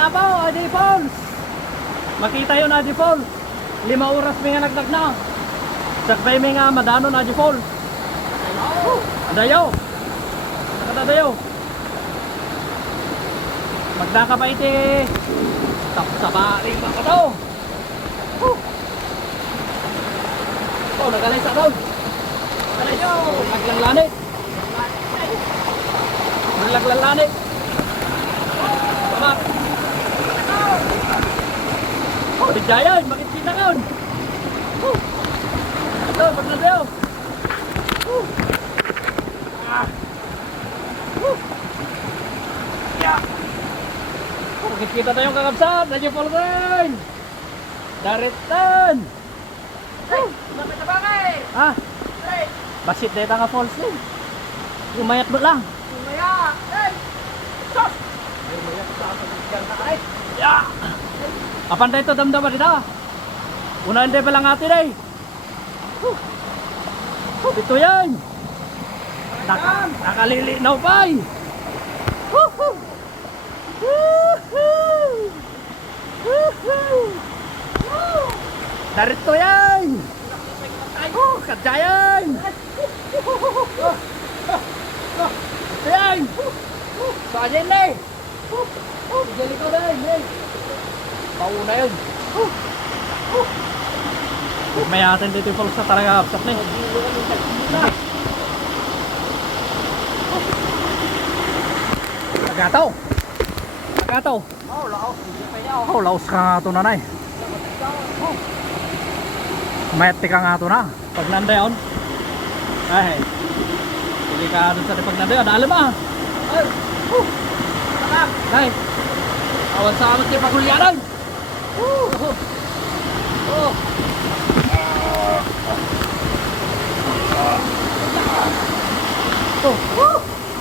Kalabaw, Adi Falls. Makita yun, Adi Falls. 5 oras may nga nagdag na. Sakbay may nga madano na Adi Falls. Adayaw. Nakadadayaw. Magdaka pa iti. Tapos sa baring baka daw. Oh, nagalay sa daw. Nagalay nyo. Naglang lanit. Naglang lanit. Tama. Oh, dijayan. Makikita ka yun. Ito, magladayaw. Yeah. Kita tayong kakabsat, Adi Falls rin. Daritan. Bakit na bakit? Ah, basit dito nga falls eh. Umayat mo lang. Umaya! Hey! Sos! Ay, umaya sa pagkakang kakait. Ya. Apan dito damdaman dito. Una hindi pa lang natin eh. Ito yan. Nakalilinaw pa eh. Darito yan. Kadyayan. Ito yan. Saan yan eh. Gali ko na eh. Pauna yun. May atin dito yung falls na talaga hapsap na eh. Agataw. Agataw. Oh, laos ka nga ito nanay. Mayat ka nga ito na. Pag nandayon. Ay. Hindi ka dun sa pag nandayon. Alam ah. Ay. Ay. Awan sa amat yung pagulyanan.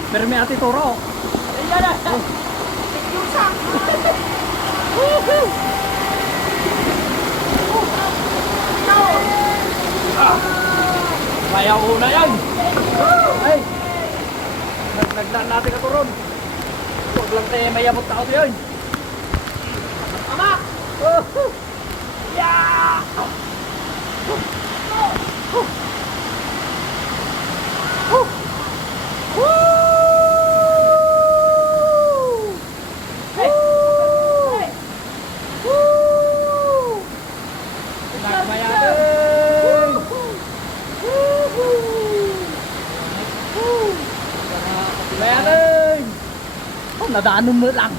Pero may ati toro. Ayan na! Tikyusa! Kaya una yan. Ay. Nagdaan natin katuron. Huwag lang tayo may abot tao yun. Ama! Yeah! Nadaanan mo lang.